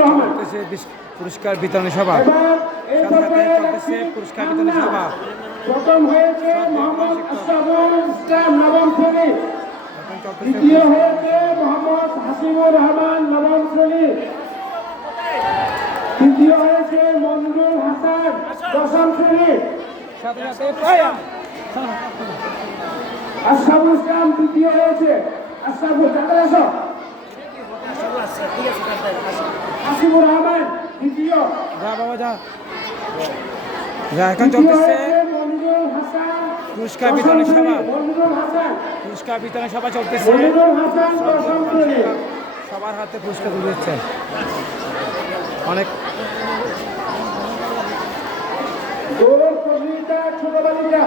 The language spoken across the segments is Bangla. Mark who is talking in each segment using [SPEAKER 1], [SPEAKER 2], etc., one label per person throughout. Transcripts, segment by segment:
[SPEAKER 1] চলতেছে পুরস্কার বিতরণী সভা। সাথে সাথে চলতেছে পুরস্কার বিতরণী সভা।
[SPEAKER 2] প্রথম হয়েছে মোহাম্মদ আশরাফুল ইসলাম নবম শ্রেণি।
[SPEAKER 1] এখন চলতেছে
[SPEAKER 2] দ্বিতীয় হয়েছে মোহাম্মদ হাসিবুর রহমান নবম শ্রেণি। তৃতীয় হয়েছে মঞ্জুর হাসান দশম শ্রেণি।
[SPEAKER 1] সাথে সাথে পায়া।
[SPEAKER 2] আশরাফুল ইসলাম তৃতীয় হয়েছে। আশরাফুল কাতার আসো রহমান দ্বিতীয়।
[SPEAKER 1] যা বাবা যা। যা এখন চলতেছে। পুরস্কার
[SPEAKER 2] দশম
[SPEAKER 1] সভা। পুরস্কার বিতরণী সভা চলতেছে। সবার হাতে পুরস্কার তুলে দিচ্ছে। অনেক।
[SPEAKER 2] ছোট বালিকা।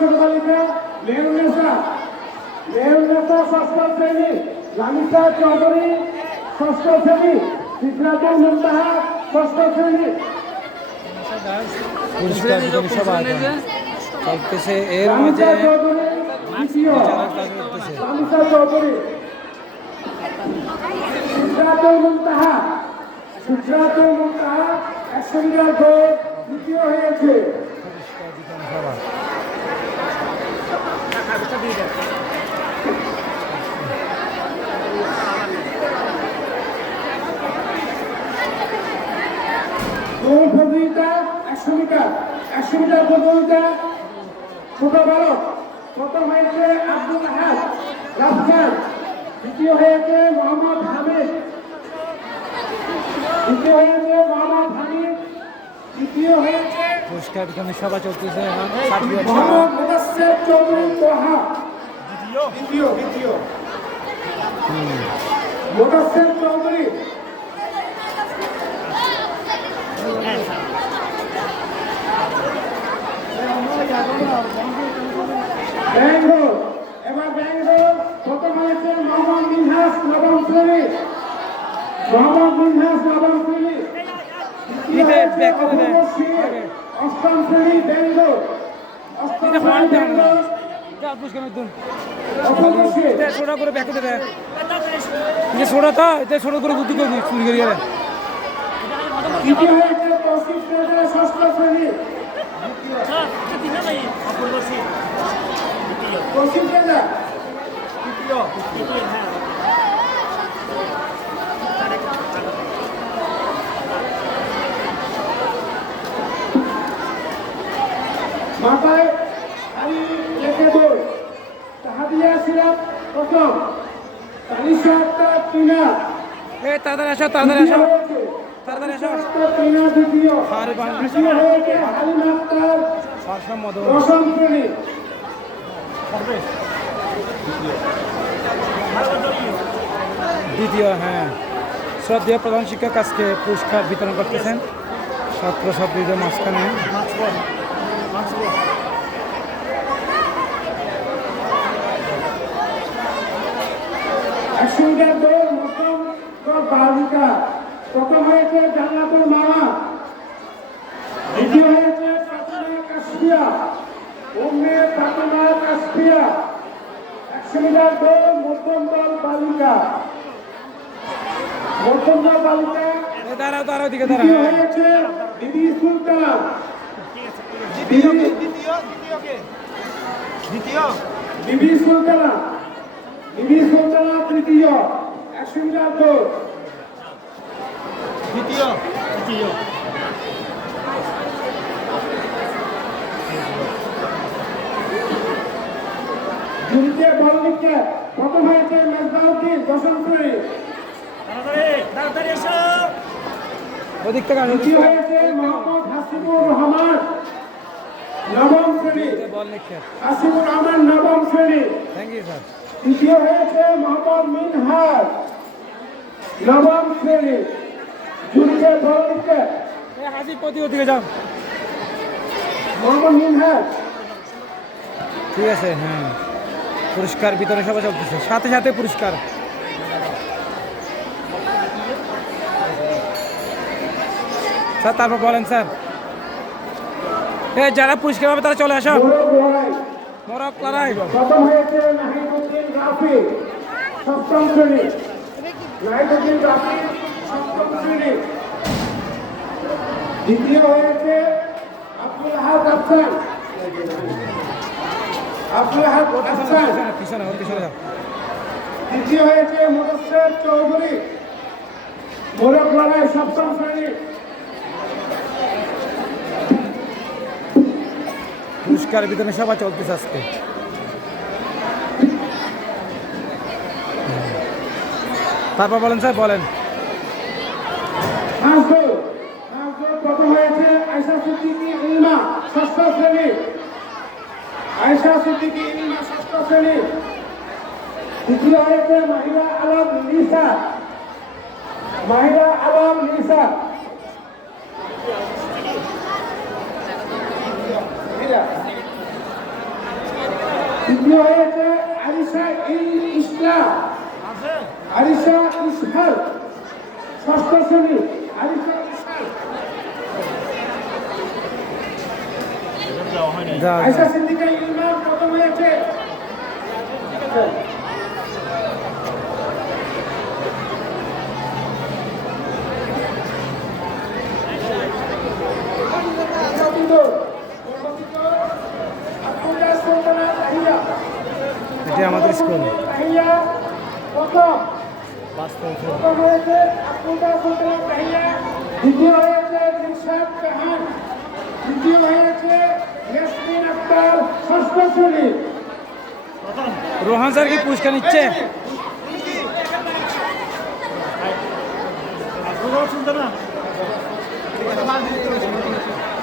[SPEAKER 2] ছোট বালিকা। মেহরুনেসা মেহরুনেসা ষষ্ঠ শ্রেণি। লামিসা চৌধুরী ষষ্ঠ শ্রেণি সিদ্ধাতুল মুন্তাহা ষষ্ঠ শ্রেণি।
[SPEAKER 1] পুরস্কার এর মাঝে
[SPEAKER 2] দ্বিতীয়। চৌধুরী মুন্তাহা মুন্তাহা একশো মিটার হয়েছে।
[SPEAKER 1] পুরস্কার
[SPEAKER 2] দৌড় প্রতিযোগিতা একশো মিটার একশো মিটার প্রতিযোগিতা ছোট বালক প্রথম হয়েছে আব্দুল রাফসান দ্বিতীয় হয়েছে মোহাম্মদ হামিদ। দ্বিতীয় হয়েছে মোহাম্মদ হামিদ। তৃতীয় হয়েছে
[SPEAKER 1] পুরস্কার সভা চলতেছে
[SPEAKER 2] মোহাম্মদ চৌধুরী তোহা। দ্বিতীয় দ্বিতীয়। মুদাসসির চৌধুরী ব্যাঙ্গলোর এবার ব্যাঙ্গলোর প্রথম হয়েছে মোহাম্মদ মিনহাস নবম শ্রেণি। মোহাম্মদ মিনহাস নবম শ্রেণি। অষ্টম শ্রেণি ব্যাঙ্গলোর অষ্টম শ্রেণি
[SPEAKER 1] এটা ছোট করে ব্যাক করে দেয় তো ছোট করে বুদ্ধি করে চুরি করে
[SPEAKER 2] তৃতীয় হয়েছে তৌসিফ ট্রেডার ষষ্ঠ শ্রেণি তৌসিফ ট্রেডার মাথায় খালি রেখে দৌড় তাহাদিয়া সিরাপ প্রথম। তানিশা আক্তার
[SPEAKER 1] এ, তাড়াতাড়ি আসো তাড়াতাড়ি আসো।
[SPEAKER 2] দ্বিতীয়
[SPEAKER 1] হ্যাঁ। শ্রদ্ধেয় প্রধান শিক্ষক আজকে পুরস্কার বিতরণ করতেছেন। ছাত্র ছাত্রীদের মাঝখানে।
[SPEAKER 2] দল প্রথম হয়েছে জান্নাতুল মামা দ্বিতীয় হয়েছে ফাতেমা কাশফিয়া উম্মে ফাতেমা কাশফিয়া একশো মিটার দৌড় মধ্যম দল বালিকা। মধ্যম দল বালিকা।
[SPEAKER 1] দাঁড়াও দাঁড়াও দিকে
[SPEAKER 2] দ্বিতীয়
[SPEAKER 1] দাঁড়াও
[SPEAKER 2] হয়েছে বিবি সুলতানা। বিবি বিবি সুলতানা। বিবি সুলতানা তৃতীয়। একশো মিটার দৌড় ঝুড়িতে বল দিচ্ছে প্রথম হয়েছে মেজবাউদ্দিন দশম শ্রেণি
[SPEAKER 1] ওদিক থেকে
[SPEAKER 2] দ্বিতীয় হয়েছে মোহাম্মদ হাসিবুর রহমান নবম শ্রেণি।
[SPEAKER 1] বল নিক্ষেপ
[SPEAKER 2] হাসিবুর রহমান নবম শ্রেণি।
[SPEAKER 1] থ্যাংক ইউ স্যার
[SPEAKER 2] তৃতীয় হয়েছে মোহাম্মদ মিনহাজ নবম শ্রেণি।
[SPEAKER 1] হাসি প্রতি ওদিকে যাও। ঠিক আছে হ্যাঁ। পুরস্কার বিতরণ সভা চলতেছে। সাথে সাথে পুরস্কার। স্যার তারপর বলেন স্যার। এ যারা পুরস্কার পাবে তারা চলে আসো। মোরক লড়াই।
[SPEAKER 2] প্রথম হয়েছে নাহিদুদ্দিন রাফি। সপ্তম শ্রেণি। নাহিদুদ্দিন রাফি দ্বিতীয় হয়েছে আব্দুল হাদ আফসান। আব্দুল হাদ আফসান। তৃতীয় হয়েছে চৌধুরী। মোরক লড়াই সপ্তম শ্রেণি।
[SPEAKER 1] পুরস্কার চলতেছে আজকে। তারপর বলেন স্যার, বলেন।
[SPEAKER 2] হাঁসদৌড় হাঁসদৌড় প্রথম হয়েছে আয়সা সিদ্দিকি ইলমা ষষ্ঠ শ্রেণি। আয়সা সিদ্দিকি ষষ্ঠ শ্রেণি। দ্বিতীয় হয়েছে মাহিরা আলম নিসা মাহিরা আলম নিসা তৃতীয় হয়েছে আরিসা ইল ইসলাম। আরিসা ইসহাল ষষ্ঠ শ্রেণি। আয়সা সিদ্দিকা ইউনিয়ন প্রথম হয়েছে
[SPEAKER 1] এটি আমাদের স্কুল
[SPEAKER 2] প্রথম
[SPEAKER 1] বাস্তব
[SPEAKER 2] প্রথম হয়েছে আব্দুল্লাহ সুলতান তাহিয়া দ্বিতীয় হয়েছে দিলশাদ জাহান তৃতীয় হয়েছে ইয়াসমিন আক্তার ষষ্ঠ শ্রেণি
[SPEAKER 1] রোহান স্যার কি পুরস্কার নিচ্ছে।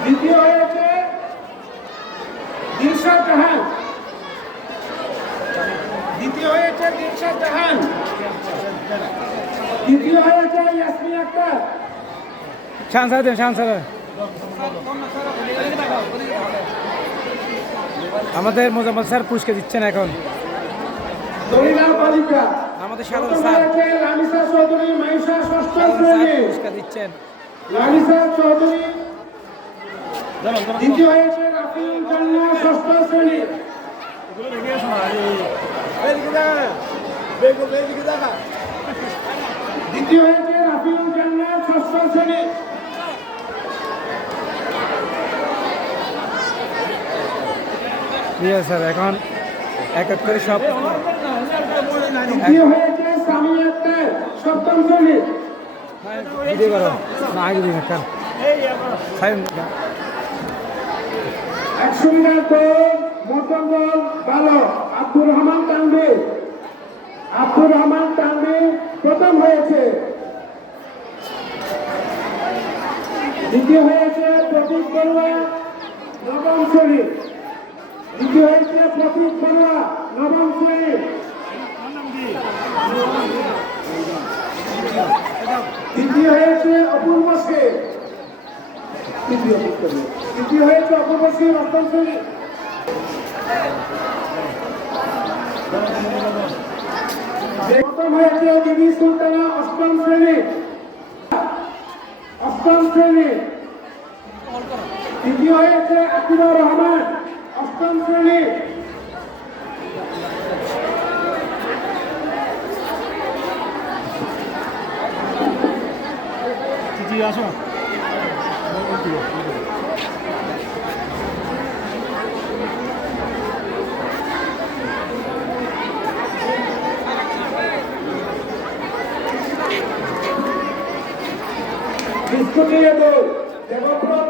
[SPEAKER 2] দ্বিতীয় হয়েছে দিলশাদ জাহান। দ্বিতীয় হয়েছে দিলশাদ জাহান। তৃতীয় হয়েছে ইয়াসমিন আক্তার।
[SPEAKER 1] শান স্যার দেন শান স্যার। আমাদের মোজাম্মদ স্যার পুরস্কার দিচ্ছেন এখন। আমাদের
[SPEAKER 2] প্রথম
[SPEAKER 1] স্যার। পুরস্কার দিচ্ছেন।
[SPEAKER 2] দ্বিতীয় হয়েছে রাফিউল জান্নাহ ষষ্ঠ শ্রেণি দ্বিতীয় হয়েছে রাফিউল জান্নাহ ষষ্ঠ শ্রেণি
[SPEAKER 1] স্যার এখন এক এক করে সব
[SPEAKER 2] দ্বিতীয় হয়েছে সামি আক্তার সপ্তম শ্রেণি।
[SPEAKER 1] ভিডিও করো। না আগে দিন একটা
[SPEAKER 2] মিটার দৌড় মোটরবল ভালো। আব্দুর রহমান তানভি আব্দুর রহমান তানভি প্রথম হয়েছে। দ্বিতীয় হয়েছে প্রতীক বড়ুয়া নবম শ্রেণি। দ্বিতীয় হয়েছে প্রতীক বড়ুয়া নবম শ্রেণি। তৃতীয় হয়েছে অপূর্ব শেখ তৃতীয় পুস্তকে। তৃতীয় হয়েছে অপূর্ব সিং অষ্টম শ্রেণি প্রথম হয়েছে বিবি সুলতানা অষ্টম শ্রেণি অষ্টম শ্রেণি তৃতীয় হয়েছে আকিবুর রহমান অষ্টম শ্রেণি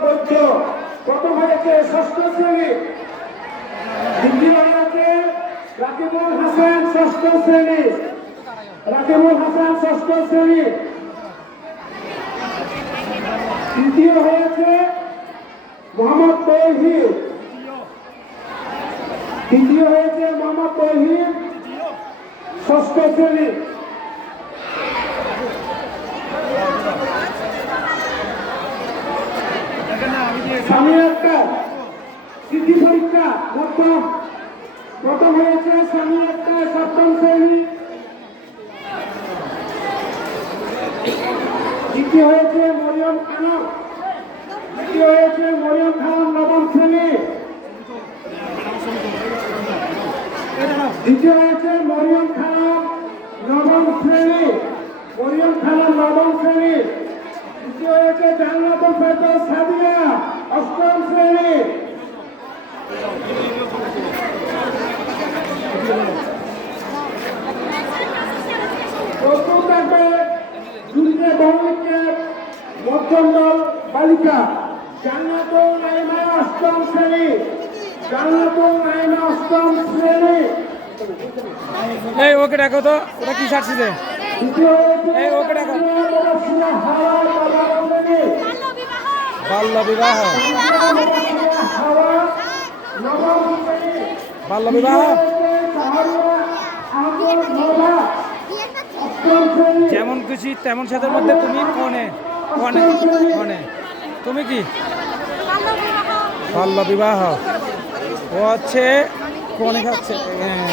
[SPEAKER 2] বৈদ্য প্রথম হয়েছে ষষ্ঠ শ্রেণি? দ্বিতীয় হয়েছে রাকিবুল হাসান ষষ্ঠ শ্রেণি। রাকিবুল হাসান ষষ্ঠ শ্রেণি। তৃতীয় হয়েছে মোহাম্মদ তৌহিদ। তৃতীয় হয়েছে মোহাম্মদ তৌহিদ, ষষ্ঠ শ্রেণি। স্বামী আক্তার সিদ্ধি পরীক্ষা, প্রথম প্রথম হয়েছে স্বামী আক্তার সপ্তম শ্রেণি। দ্বিতীয় হয়েছে দ্বিতীয় হয়েছে? মরিয়ম খান নবম শ্রেণি। দ্বিতীয় হয়েছে? মরিয়াম খান নবম শ্রেণি। মরিয়াম খানম নবম শ্রেণি। দ্বিতীয় হয়েছে? জান্নাতুল সাদিয়া অষ্টম শ্রেণি প্রথম থাকবে দুর্গে বহুকে মধ্যম দল বালিকা জান্নাতুল নাইমা অষ্টম শ্রেণি জান্নাতুল নাইমা অষ্টম শ্রেণি
[SPEAKER 1] ডাকো তো ওটা কি
[SPEAKER 2] দ্বিতীয়
[SPEAKER 1] এই, ওকে
[SPEAKER 2] শ্রেণি
[SPEAKER 1] বাল্য বিবাহ। বাল্য বিবাহ। যেমন খুশি তেমন সাথের মধ্যে তুমি কনে কনে কনে। তুমি কি? বাল্য বিবাহ। ও হচ্ছে কনে খাচ্ছে হ্যাঁ।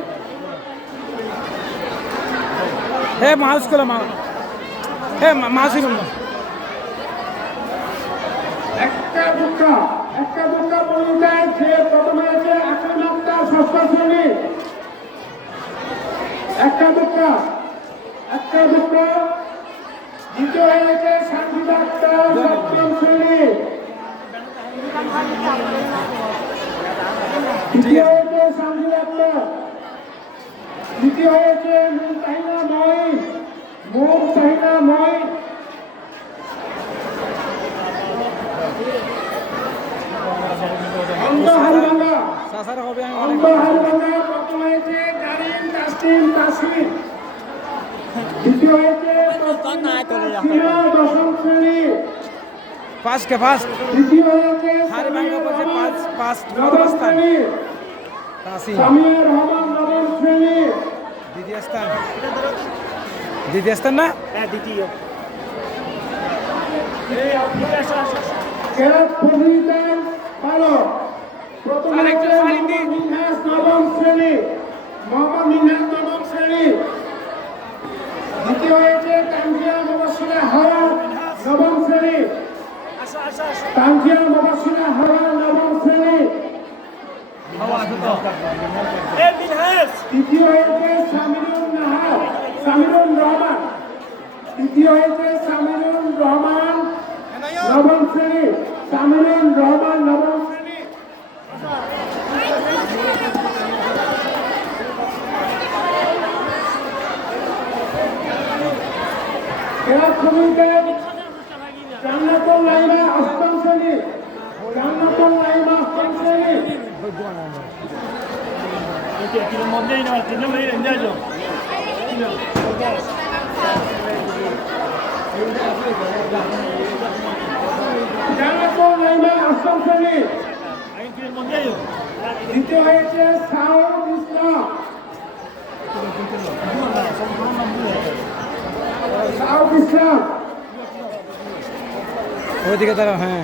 [SPEAKER 1] করে মা হে মাউসি বলব
[SPEAKER 2] একটা দুঃখা একটা দুঃখা পরিণতায় যে প্রথম হয়েছে আকরাম আক্তার ষষ্ঠ শ্রেণি। একটা দুঃখা একটা দুঃখ দ্বিতীয় হয়েছে আক্তার সপ্তম শ্রেণি। দ্বিতীয় হয়েছে আক্তার দ্বিতীয় হয়েছে মুমতাহিনা মই অন্ধ হারিভাঙ্গা
[SPEAKER 1] সাসার হবে আমি
[SPEAKER 2] অন্ধ হারিভাঙ্গা প্রথম হয়েছে কারিম তাসলিম তাসলিম দ্বিতীয় হয়েছে দশম শ্রেণি
[SPEAKER 1] ফার্স্ট কে ফার্স্ট
[SPEAKER 2] তৃতীয় হয়েছে
[SPEAKER 1] হারিভাঙ্গা বলছে পাঁচ পাঁচ।
[SPEAKER 2] নবম শ্রেণি
[SPEAKER 1] তাসিম
[SPEAKER 2] সামিয়া রহমান নবম শ্রেণি
[SPEAKER 1] দ্বিতীয় স্থান। দ্বিতীয়। স্থান না
[SPEAKER 2] নবম শ্রেণি। মোহাম্মদ মিনহাস নবম শ্রেণি। দ্বিতীয় হয়েছে তানজিয়া মুবাসিরা হাওয়া নবম শ্রেণি। তানজিয়া মুবাসিরা হাওয়া নবম শ্রেণি। তৃতীয় হয়েছে নাহার সামিরুল রহমান তৃতীয় হয়েছে সামিরুল রহমান নবম শ্রেণি সামিরুল রহমান নবম শ্রেণি কেরাত কমিউনিকেট জান্নাতুল নাইমা অষ্টম শ্রেণি জান্নাতুল নাইমা অষ্টম শ্রেণি জান্নাতুল নাইমা অষ্টম শ্রেণি দ্বিতীয় হয়েছে সাউদ ইসলাম সাউদ ইসলাম
[SPEAKER 1] ওইদিকে তারা হ্যাঁ।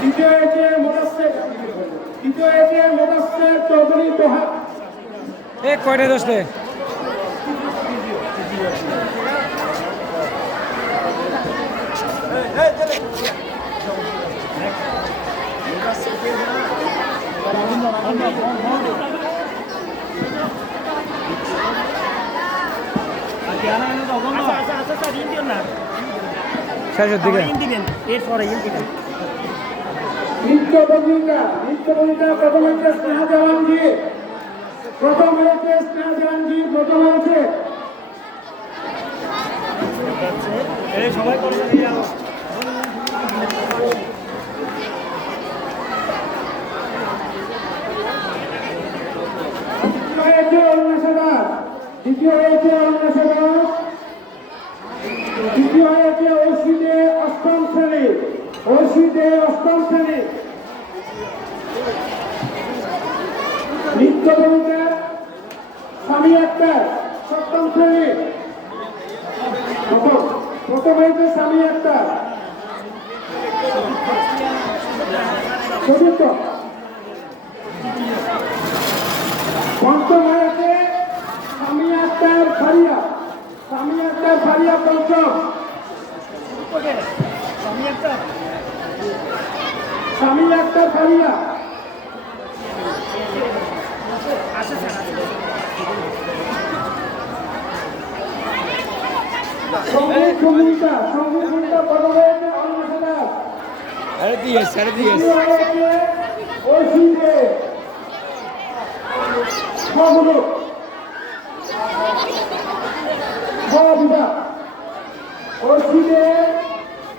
[SPEAKER 2] দ্বিতীয় হয়েছে মুদাসসির দ্বিতীয় হয়েছে মুদাসসির চৌধুরী তোহা
[SPEAKER 1] এ কয়টা দোষে শেষের দিকে।
[SPEAKER 3] এরপরে ইন্ডিয়ান
[SPEAKER 2] নৃত্য বন্দিকা নৃত্য বন্দিকা প্রথম হয়েছে স্নেহা জাহাঙ্গীর প্রথম হয়েছে স্নেহা জাহাঙ্গীর প্রথম হয়েছে
[SPEAKER 3] এই সবাই করবে
[SPEAKER 2] দ্বিতীয় হয়েছে অরুণাশা দাস দ্বিতীয় হয়েছে অরুণাশা দাস দ্বিতীয় হয়েছে ঐশীতে অষ্টম শ্রেণি ঐশীতে অষ্টম শ্রেণি নৃত্য বন্দিকা স্বামী আক্তার সপ্তম শ্রেণি প্রথম প্রথম হয়েছে স্বামী একটা চতুর্থ পঞ্চম হয়েছে স্বামী আক্তার ফারিয়া ফারিয়া
[SPEAKER 3] একটা?
[SPEAKER 2] স্বামী
[SPEAKER 3] স্যার আসে।
[SPEAKER 2] সংগীত সঙ্গীতা সংগীত সঙ্গীতা প্রথম হয়েছে অন্বেষা দাস
[SPEAKER 1] দিয়ে
[SPEAKER 2] ঐশী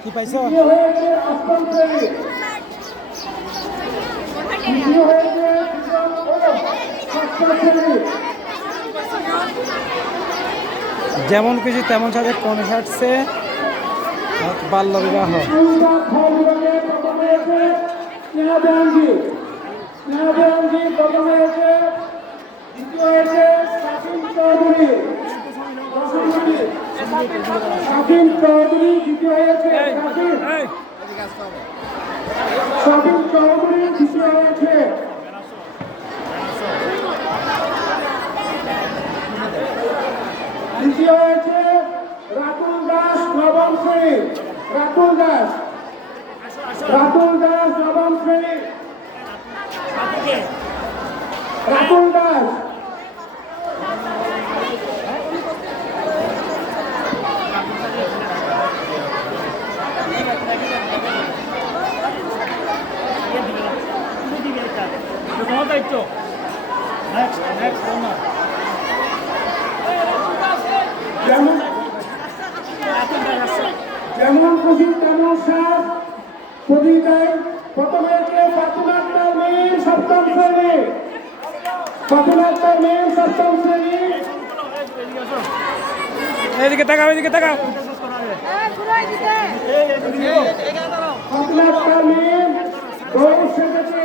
[SPEAKER 1] কি পাইছ?
[SPEAKER 2] হয়েছে শ্রেণি হয়েছে
[SPEAKER 1] যেমন কিছু তেমন সাথে কনে ছাড়ছে বাল্য বিবাহ।
[SPEAKER 2] দ্বিতীয় হয়েছে চৌধুরী। শাসিন চৌধুরী দ্বিতীয় হয়েছে শাসিন শাসিন চৌধুরী দ্বিতীয় হয়েছে। দ্বিতীয় হয়েছে রাতুল দাস নবম শ্রেণি। রাতুল দাস। রাতুল দাস নবম শ্রেণি। রাতুল দাস
[SPEAKER 3] ইয়ে দিবে না তুমি দিবে এটা এটা তোমার দায়িত্ব নেক্সট নেক্সট না
[SPEAKER 2] যেমন যেমন খুশি তেমন সাজ কবিতায় প্রথম হয়েছে ফাতিমাত্তার মেয়ে সপ্তম শ্রেণি ফাতিমাত্তার মেয়ে সপ্তম শ্রেণি
[SPEAKER 1] এদিকে তাকাও এদিকে তাকাও
[SPEAKER 2] ফাতিমাত্তার মেয়ে বউ সেজেছে